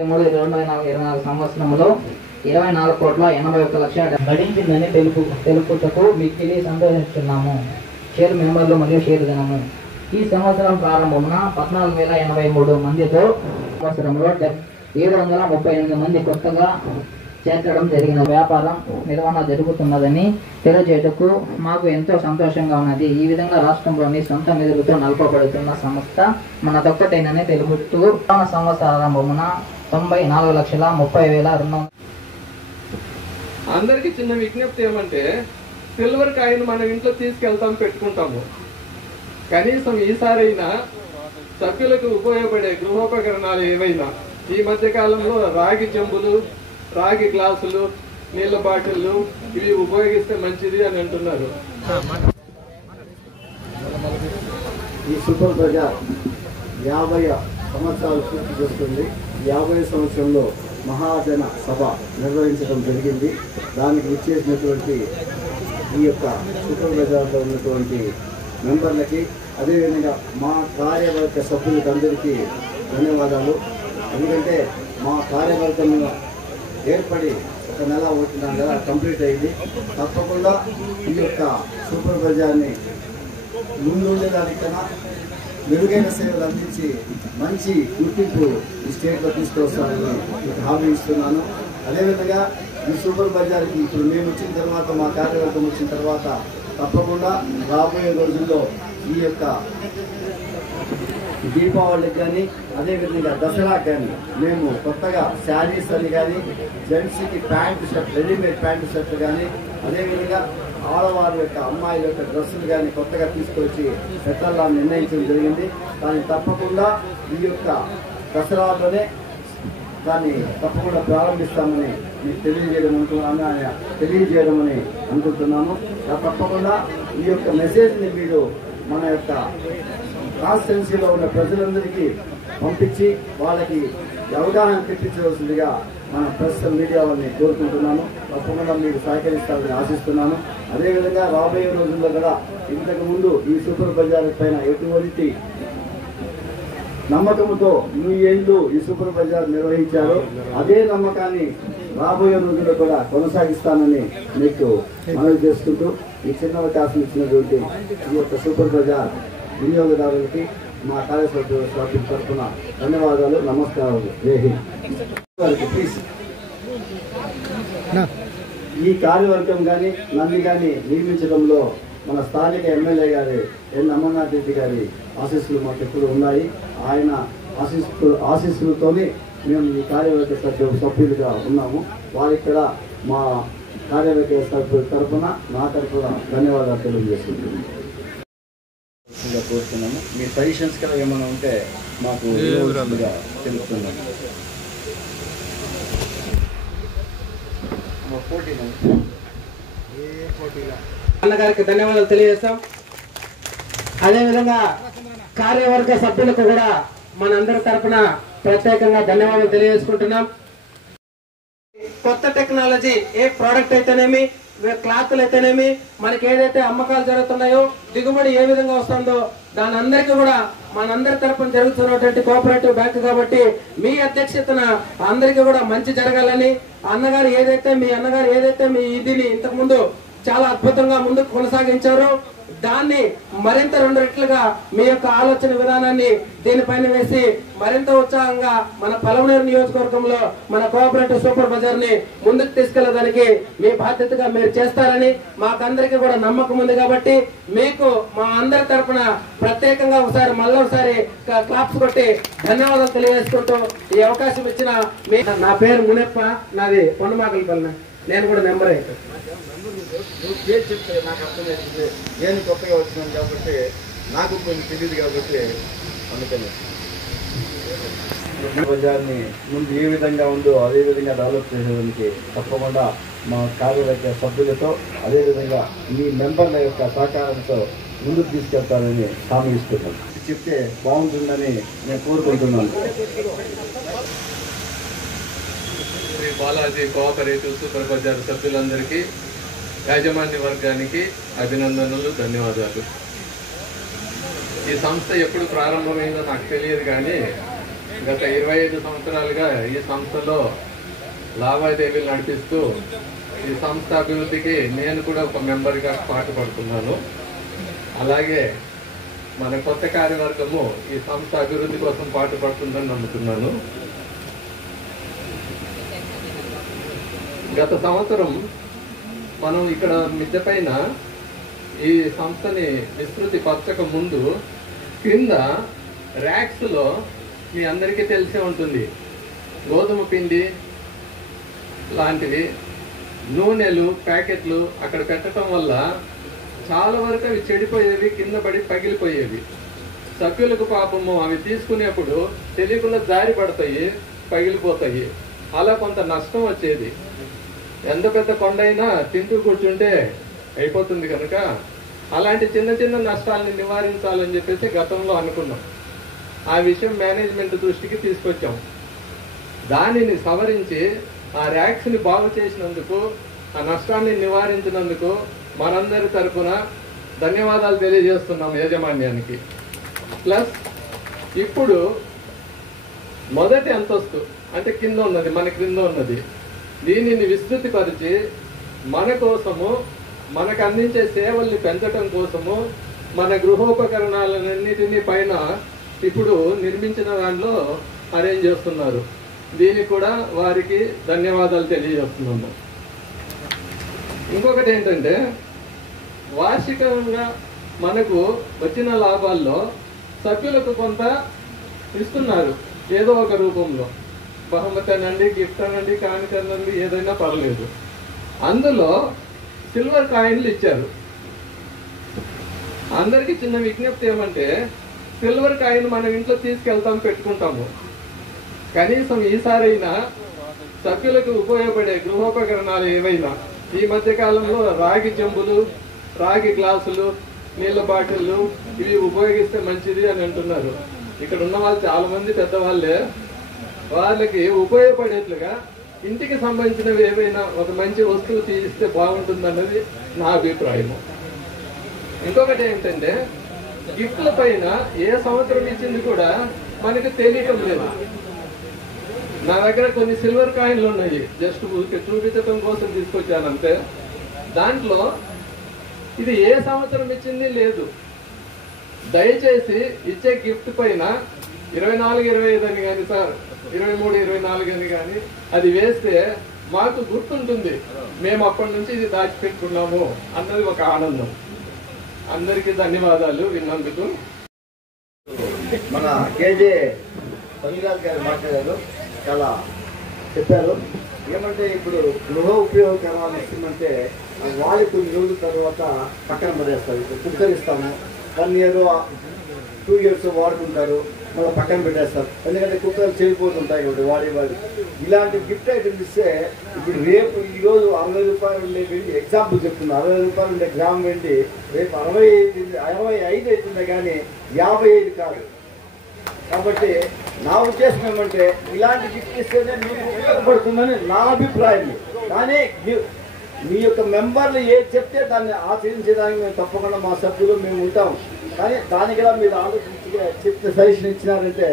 2023-24 సంవత్సరంలో 24,81,00,000 గడించిందని తెలుపుటకు మిక్కిలి సంతోషిస్తున్నాము. షేర్ మెంబర్లు మరియు షేర్ దినము ఈ సంవత్సరం ప్రారంభమున 14,083 మందితో సంవత్సరంలో 738 మంది కొత్తగా చేర్చడం జరిగిన వ్యాపారం నిర్వహణ జరుగుతున్నదని తెలియజేయటకు మాకు ఎంతో సంతోషంగా ఉన్నది. ఈ విధంగా రాష్ట్రంలోని సొంత నిధులతో నడపబడుతున్న సంస్థ మనదొక్కటేనని తెలుపుతూ సంవత్సరారంభమున 94,30,200. అందరికీ చిన్న విజ్ఞప్తి ఏమంటే, సిల్వర్ కాయిన్ మనం ఇంట్లో తీసుకెళ్తాం, పెట్టుకుంటాము. కనీసం ఈసారైనా సభ్యులకు ఉపయోగపడే గృహోపకరణాలు ఏవైనా ఈ మధ్య కాలంలో రాగి చెంబులు, రాగి గ్లాసులు, నీళ్ళ బాటిళ్ళు ఇవి ఉపయోగిస్తే మంచిది అని అంటున్నారు. ఈ సూపర్ బజార్ 50 సంవత్సరాలు పూర్తి చేస్తుంది. 50 సంవత్సరంలో మహాజన సభ నిర్వహించడం జరిగింది. దానికి విచ్చేసినటువంటి ఈ యొక్క సూపర్ బజార్లో ఉన్నటువంటి మెంబర్లకి, అదేవిధంగా మా కార్యవర్గ సభ్యులకి అందరికీ ధన్యవాదాలు. ఎందుకంటే మా కార్యవర్గం ఏర్పడి 1 నెల 1.5 నెల కంప్లీట్ అయింది. తప్పకుండా ఈ యొక్క సూపర్ బజార్ని ముందుండేదానికన్నా మెరుగైన సేవలు అందించి మంచి గుర్తింపు ఈ స్టేట్లో తీసుకొస్తానని మీకు హామీ ఇస్తున్నాను. అదేవిధంగా ఈ సూపర్ బజార్కి ఇప్పుడు మేము వచ్చిన తర్వాత, మా కార్యవర్గం వచ్చిన తర్వాత తప్పకుండా రాబోయే రోజుల్లో ఈ యొక్క దీపావళికి కానీ, అదేవిధంగా దసరాకి కానీ మేము కొత్తగా శారీస్ అని కానీ, జెంట్స్కి ప్యాంటు షర్ట్, రెడీమేడ్ ప్యాంటు షర్ట్లు కానీ, అదేవిధంగా ఆడవారి యొక్క అమ్మాయిల యొక్క డ్రెస్సులు కానీ కొత్తగా తీసుకొచ్చి పెట్టాలని నిర్ణయించడం జరిగింది. దాన్ని తప్పకుండా ఈ యొక్క దసరాలోనే దాన్ని తప్పకుండా ప్రారంభిస్తామని మీకు తెలియజేయడమని అనుకుంటున్నాము. తప్పకుండా ఈ యొక్క మెసేజ్ని మీరు మన యొక్క కాన్స్టిట్యున్సీలో ఉన్న ప్రజలందరికీ పంపించి వాళ్ళకి అవగాహన తెప్పించవలసిందిగా మన ప్రెస్ మీడియా వాళ్ళని కోరుకుంటున్నాను. తప్పకుండా మీరు సహకరిస్తారని ఆశిస్తున్నాను. అదేవిధంగా రాబోయే రోజుల్లో కూడా ఇంతకు ముందు ఈ సూపర్ బజార్ పైన ఎటువంటి నమ్మకంతో ఈ ఏళ్ళు ఈ సూపర్ బజార్ నిర్వహించారు, అదే నమ్మకాన్ని రాబోయే రోజుల్లో కూడా కొనసాగిస్తానని మీకు మనవి చేసుకుంటూ ఈ చిన్న అవకాశం ఇచ్చినటువంటి ఈ యొక్క సూపర్ బజార్ వినియోగదారులకి మా కార్యసభ్యుల తరఫున ధన్యవాదాలు, నమస్కారాలు. జై హింద్. ప్లీజ్ ఈ కార్యవర్గం కానీ నన్ను కానీ నియమించడంలో మన స్థానిక ఎమ్మెల్యే గారి ఎన్ అమర్నాథ్ రెడ్డి గారి ఆశీస్సులు మాకు ఎప్పుడు ఉన్నాయి. ఆయన ఆశీస్సులతోనే మేము ఈ కార్యవర్గ సభ్యులుగా ఉన్నాము. వారికి కూడా మా కార్యవర్గ సభ్యుల తరఫున, నా తరఫున ధన్యవాదాలు తెలియజేస్తున్నాము. కోరుతున్నాము. మీ సజెషన్స్ కూడా ఏమైనా ఉంటే మాకు తెలుపుతున్నాము. అన్నగారికి ధన్యవాదాలు తెలియజేస్తాం. అదేవిధంగా కార్యవర్గ సభ్యులకు కూడా మనందరి తరఫున ప్రత్యేకంగా ధన్యవాదాలు తెలియజేసుకుంటున్నాం. కొత్త టెక్నాలజీ ఏ ప్రోడక్ట్ అయితేనేమి, క్లాత్లు అయితేనేమి, మనకి ఏదైతే అమ్మకాలు జరుగుతున్నాయో, దిగుబడి ఏ విధంగా వస్తుందో దాని అందరికీ కూడా మనందరి తరపున జరుగుతున్నటువంటి కోఆపరేటివ్ బ్యాంక్ కాబట్టి మీ అధ్యక్షతన అందరికీ కూడా మంచి జరగాలని, మీ అన్నగారు ఏదైతే మీ ఇదిని ఇంతకు ముందు చాలా అద్భుతంగా ముందుకు కొనసాగించారో దాన్ని మరింత 2 రెట్లుగా మీ యొక్క ఆలోచన విధానాన్ని దీనిపైన వేసి మరింత ఉత్సాహంగా మన పలమనేరు నియోజకవర్గంలో మన కోఆపరేటివ్ సూపర్ బజార్ ని ముందుకు తీసుకెళ్లడానికి మీ బాధ్యతగా మీరు చేస్తారని మాకందరికీ కూడా నమ్మకం ఉంది. కాబట్టి మీకు మా అందరి తరఫున ప్రత్యేకంగా మళ్ళొకసారి క్లాప్స్ కొట్టి ధన్యవాదాలు తెలియజేసుకుంటూ ఈ అవకాశం ఇచ్చిన నా పేరు మునప్ప, నాది పొన్నమాకలపల్లి, నేను కూడా మెంబర్ అయితే. నువ్వు పేరు చెప్తే నాకు అర్థమవుతుంది. నేను కొత్తగా వచ్చినాను కాబట్టి నాకు కొంచెం తెలియదు కాబట్టి అందుకని బజార్ని ముందు ఏ విధంగా ఉందో అదే విధంగా డెవలప్ చేసేదానికి తప్పకుండా మా కార్యవర్గ సభ్యులతో, అదేవిధంగా మీ మెంబర్ల యొక్క సహకారంతో ముందుకు తీసుకెళ్తానని హామీ ఇస్తున్నాను. చెప్తే బాగుంటుందని నేను కోరుకుంటున్నాను. Shri Balaji cooperative super bazaar సభ్యులందరికీ, యాజమాన్య వర్గానికి అభినందనలు, ధన్యవాదాలు. ఈ సంస్థ ఎప్పుడు ప్రారంభమైందో నాకు తెలియదు, కానీ గత 25 సంవత్సరాలుగా ఈ సంస్థలో లావాదేవీలు నడిపిస్తూ ఈ సంస్థ అభివృద్ధికి నేను కూడా ఒక మెంబర్గా పాటుపడుతున్నాను. అలాగే మన కొత్త కార్యవర్గము ఈ సంస్థ అభివృద్ధి కోసం పాటుపడుతుందని నమ్ముతున్నాను. గత సంవత్సరం మనం ఇక్కడ మిద్దె పైన ఈ సంస్థని విస్తృతి పరచక ముందు కింద ర్యాక్స్ లో మీ అందరికీ తెలిసే ఉంటుంది, గోధుమ పిండి లాంటివి, నూనెలు, ప్యాకెట్లు అక్కడ పెట్టడం వల్ల చాలా వరకు అవి చెడిపోయేవి, కింద పడి పగిలిపోయేవి. సభ్యులకు పాపము అవి తీసుకునేప్పుడు తెలియకుండా జారి పడతాయి, పగిలిపోతాయి. అలా కొంత నష్టం వచ్చేది. ఎంత పెద్ద కొండైనా తింటూ కూర్చుంటే అయిపోతుంది కనుక అలాంటి చిన్న చిన్న నష్టాలని నివారించాలని చెప్పేసి గతంలో అనుకున్నాం. ఆ విషయం మేనేజ్మెంట్ దృష్టికి తీసుకొచ్చాం. దానిని సవరించి ఆ ర్యాక్స్ ని బాగు చేసినందుకు, ఆ నష్టాన్ని నివారించినందుకు మనందరి తరఫున ధన్యవాదాలు తెలియజేస్తున్నాం యాజమాన్యానికి. ప్లస్ ఇప్పుడు మొదటి అంతస్తు అంటే కింద ఉన్నది, మన క్రింద ఉన్నది, దీనిని విస్తృతిపరిచి మన కోసము, మనకు అందించే సేవల్ని పెంచడం కోసము మన గృహోపకరణాలన్నిటినీ పైన ఇప్పుడు నిర్మించిన దాంట్లో అరేంజ్ చేస్తున్నారు. దీనికి కూడా వారికి ధన్యవాదాలు తెలియజేస్తున్నాము. ఇంకొకటి ఏంటంటే, వార్షికంగా మనకు వచ్చిన లాభాల్లో సభ్యులకు కొంత ఇస్తున్నారు, ఏదో ఒక రూపంలో. బహుమతి అనండి, గిఫ్ట్ అనండి, కానుక అనండి, ఏదైనా పర్లేదు. అందులో సిల్వర్ కాయిన్లు ఇచ్చారు. అందరికీ చిన్న విజ్ఞప్తి ఏమంటే, సిల్వర్ కాయిన్ మన ఇంట్లో తీసుకెళ్తాం, పెట్టుకుంటాము. కనీసం ఈసారైనా సభ్యులకు ఉపయోగపడే గృహోపకరణాలు ఏవైనా, ఈ మధ్య కాలంలో రాగి చెంబులు, రాగి గ్లాసులు, నీళ్ళ బాటిళ్ళు ఇవి ఉపయోగిస్తే మంచిది అని అంటున్నారు. ఇక్కడ ఉన్న వాళ్ళు చాలా మంది పెద్దవాళ్ళే. వాళ్ళకి ఉపయోగపడేట్లుగా ఇంటికి సంబంధించినవి ఏవైనా ఒక మంచి వస్తువు తీస్తే బాగుంటుందన్నది నా అభిప్రాయము. ఇంకొకటి ఏంటంటే, గిఫ్ట్ల పైన ఏ సంవత్సరం ఇచ్చింది కూడా మనకి తెలియటం లేదు. నా దగ్గర కొన్ని సిల్వర్ కాయిన్లు ఉన్నాయి, జస్ట్ చూపించడం కోసం తీసుకొచ్చానంతే. దాంట్లో ఇది ఏ సంవత్సరం ఇచ్చింది లేదు. దయచేసి ఇచ్చే గిఫ్ట్ పైన 24, 25 అని కానీ సార్, 23, 24 అని కానీ అది వేస్తే మాకు గుర్తుంటుంది, మేము అప్పటి నుంచి ఇది దాచిపెట్టుకున్నాము అన్నది ఒక ఆనందం. అందరికీ ధన్యవాదాలు విన్నందుకు. మన కేజే పండిరాజ్ గారు మాట్లాడారు, చాలా చెప్పారు. ఏమంటే ఇప్పుడు గృహ ఉపయోగకరమైన ఇస్తుందంటే వాళ్ళు కొన్ని రోజుల తర్వాత పక్కన పడేస్తారు. ఇప్పుడు కుక్కర్ ఇస్తాము, 1 year 2 years వాడుకుంటారు, మళ్ళీ పక్కన పెట్టేస్తారు. ఎందుకంటే కుక్కర్లు చెడిపోతుంటాయి కాబట్టి వాడేవాడు. ఇలాంటి గిఫ్ట్ ఐటమ్స్ ఇస్తే ఇప్పుడు రేపు ఈరోజు 60 రూపాయలు ఉండే వెండి, ఎగ్జాంపుల్ చెప్తున్నా, 60 రూపాయలు ఉండే గ్రామ్ వెండి రేపు 65 అవుతుంది, కానీ 55 కాదు. కాబట్టి నా ఉద్దేశం ఏమంటే, ఇలాంటి గిఫ్ట్ ఇస్తేనే మీకు ఉపయోగపడుతుందని నా అభిప్రాయం. కానీ మీ యొక్క మెంబర్లు ఏది చెప్తే దాన్ని ఆచరించడానికి మేము తప్పకుండా మా సభ్యులు మేము ఉంటాం. కానీ దానికి మీరు ఆలోచించి చెప్తే సజెషన్ ఇచ్చినారంటే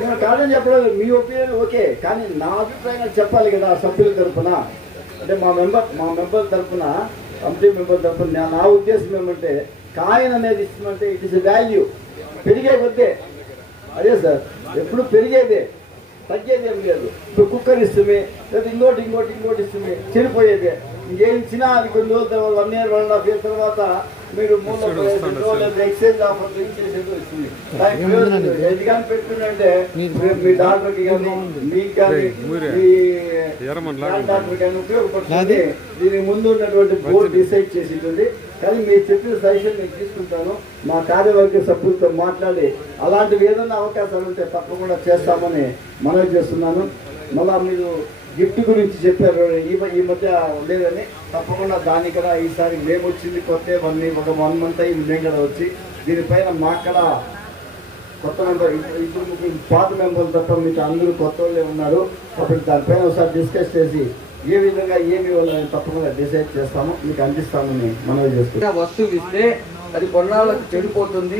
నేను కాదని చెప్పడం, మీ ఒపీనియన్ ఓకే, కానీ నా అభిప్రాయంగా చెప్పాలి కదా సభ్యుల తరఫున. అంటే మా మెంబర్ తరఫున, కమిటీ మెంబర్ తరఫున నా ఉద్దేశం ఏమంటే, కాయిన్ అనేది ఇస్తుందంటే ఇట్ ఇస్ వాల్యూ, పెరిగే కొద్దే. అదే సార్, ఎప్పుడు పెరిగేదే, తగ్గేది ఏం లేదు. ఇప్పుడు కుక్కర్ ఇస్తుంది, లేదా ఇంకోటి ఇస్తుంది, చెడిపోయేదే. ఇంకేం ఇచ్చినా అది కొన్ని రోజుల తర్వాత 1 year 1.5 years తర్వాత మీరు ఎక్స్చేంజ్ ఆఫర్ ఇచ్చేసేది వస్తుంది. దానికి ఏది కానీ పెట్టుకుంటే మీ డాక్టర్కి కానీ, మీకు కానీ, మీ డాక్టర్ కానీ ఉపయోగపడుతుంది. దీనికి ముందు ఉన్నటువంటి బోర్డు డిసైడ్ చేసి ఉంటుంది. కానీ మీరు చెప్పిన సజెషన్ నేను తీసుకుంటాను, మా కార్యవర్గ సభ్యులతో మాట్లాడి అలాంటివి ఏదైనా అవకాశాలు ఉంటే తప్పకుండా చేస్తామని మనవి చేస్తున్నాను. మళ్ళా మీరు గిఫ్ట్ గురించి చెప్పారు, ఈ మధ్య లేదని, తప్పకుండా దాని కూడా ఈసారి మేము వచ్చింది కొత్త, ఒక 1 month అయ్యి మేము కూడా వచ్చి దీనిపైన మాక్కడ కొత్త మెంబర్, 2-3 పాత మెంబర్లు తప్ప మీకు అందరూ కొత్త వాళ్ళే ఉన్నారు. కాబట్టి దానిపైన ఒకసారి డిస్కస్ చేసి ఏ విధంగా ఏమి వాళ్ళని తప్పకుండా డిసైడ్ చేస్తాము, మీకు అందిస్తామని మనవి చేస్తున్నాం. వస్తువు ఇస్తే అది కొన్నాళ్ళకి చెడిపోతుంది,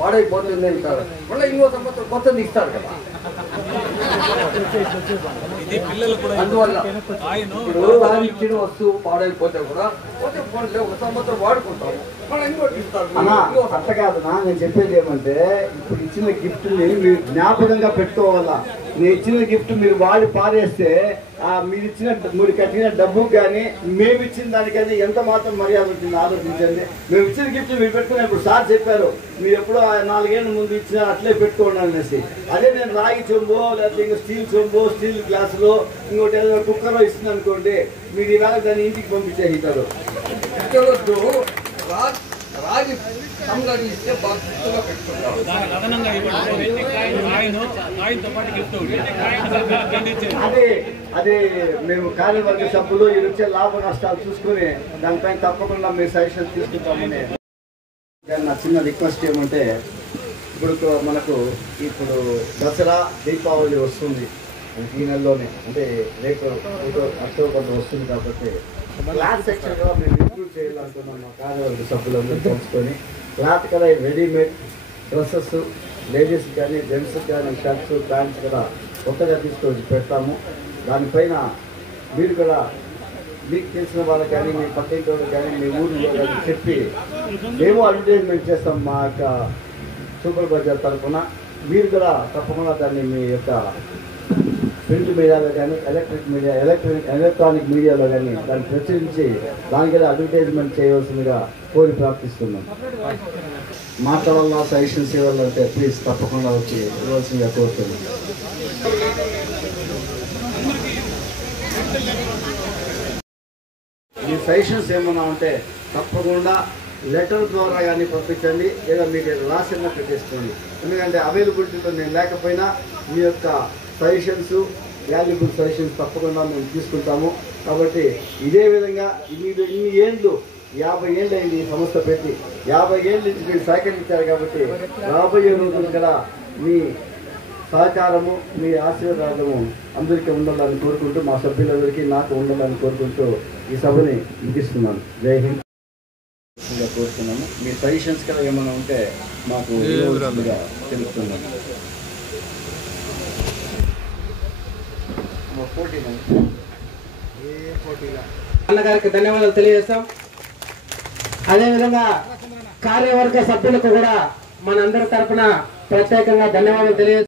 పాడైపోతుంది అంటారు. మళ్ళీ ఇంకో సంవత్సరం కొత్తది ఇస్తారు కదా. అందువల్ల ఇప్పుడు ఇచ్చిన వస్తువు పాడైపోతే కూడా ఒక సంవత్సరం వాడుకుంటాము, మళ్ళీ ఇంకోటి ఇస్తారు. అట్ట కాదనా, నేను చెప్పేది ఏమంటే ఇప్పుడు ఇచ్చిన గిఫ్ట్ ని మీరు జ్ఞాపకంగా పెట్టుకోవాలా. నేను ఇచ్చిన గిఫ్ట్ మీరు వాడి పారేస్తే మీరు కట్టిన డబ్బుకి కానీ మేము ఇచ్చిన దానికైనా ఎంత మాత్రం మర్యాద ఉంటుంది ఆలోచించండి. మేము ఇచ్చిన గిఫ్ట్ మీరు పెట్టుకుని ఇప్పుడు సార్ చెప్పారు మీరు ఎప్పుడో 4 ఏళ్ళ ముందు ఇచ్చిన అట్లే పెట్టుకోండి అనేసి. అదే నేను రాగి చెంబో లేకపోతే ఇంకా స్టీల్ చెంబో, స్టీల్ గ్లాసులో, ఇంకోటి ఏదైనా కుక్కర్లో ఇస్తుంది అనుకోండి, మీరు ఈవేళ దాన్ని ఇంటికి పంపించేస్తారు. రాగి సంగతి ఇస్తే భక్తులుగా పెట్టుకుంటారు. అదే మేము కార్యవర్గ సభ్యులు ఈ వచ్చే లాభ నష్టాలు చూసుకుని దానిపైన తప్పకుండా మీరు సజెషన్ తీసుకుంటామని. నా చిన్న రిక్వెస్ట్ ఏమంటే ఇప్పుడు మనకు దసరా, దీపావళి వస్తుంది ఈ నెలలోనే, అంటే రేపు అక్టోబర్లో వస్తుంది. కాబట్టి క్లాత్ సెక్షన్ కూడా మేము ఇంక్లూడ్ చేయాలనుకున్నాం. మా కార్యవర్గ సభ్యులందరూ తెలుసుకొని క్లాత్ కదా రెడీమేడ్ డ్రెస్సెస్ లేడీస్ కానీ జెంట్స్ కానీ షర్ట్స్ ప్యాంట్స్ కూడా కొత్తగా తీసుకొచ్చి పెడతాము. దానిపైన మీరు కూడా మీకు తెలిసిన వాళ్ళకి కానీ మీ పక్కింటి వాళ్ళకి కానీ మీ ఊరిలో కానీ చెప్పి మేము అడ్వర్టైజ్మెంట్ చేస్తాం మా యొక్క సూపర్ బజార్ తరఫున. మీరు కూడా తప్పకుండా దాన్ని మీ యొక్క ప్రింట్ మీడియాలో కానీ ఎలక్ట్రానిక్ మీడియాలో కానీ దాన్ని ప్రచురించి దానికి కూడా అడ్వర్టైజ్మెంట్ చేయవలసిందిగా కోరి ప్రార్థిస్తున్నాం. మాట్లాడాలా సజెషన్స్ ఇవ్వాలంటే ప్లీజ్ తప్పకుండా వచ్చి ఇవ్వాల్సిందిగా కోరుతున్నాం. మీ సజెషన్స్ ఏమన్నా ఉంటే తప్పకుండా లెటర్ ద్వారా కానీ పంపించండి, లేదా మీకు రాసినట్టు తీసుకోండి. ఎందుకంటే అవైలబిలిటీతో నేను లేకపోయినా మీ యొక్క సజెషన్స్, వాల్యుబుల్ సజెషన్స్ తప్పకుండా మేము తీసుకుంటాము. కాబట్టి ఇదే విధంగా ఇన్ని ఏళ్ళు 50 ఏళ్ళు అయింది ఈ సంస్థ పెట్టి, 50 ఏళ్ళ నుంచి మీరు సహకరించారు. కాబట్టి రాబోయే రోజులు కూడా మీ సహకారము, మీ ఆశీర్వాదము అందరికీ ఉండాలని కోరుకుంటూ, మా సభ్యులందరికీ నాకు ఉండాలని కోరుకుంటూ ఈ సభని ముగిస్తున్నాను. జై హింద్ కోరుతున్నాను. మీ సజెషన్స్ కూడా ఏమైనా ఉంటే మాకు తెలుపుతున్నాను. అన్నగారికి ధన్యవాదాలు తెలియజేస్తాం. అదేవిధంగా కార్యవర్గ సభ్యులకు కూడా మనందరి తరఫున ప్రత్యేకంగా ధన్యవాదాలు తెలియజేస్తాం.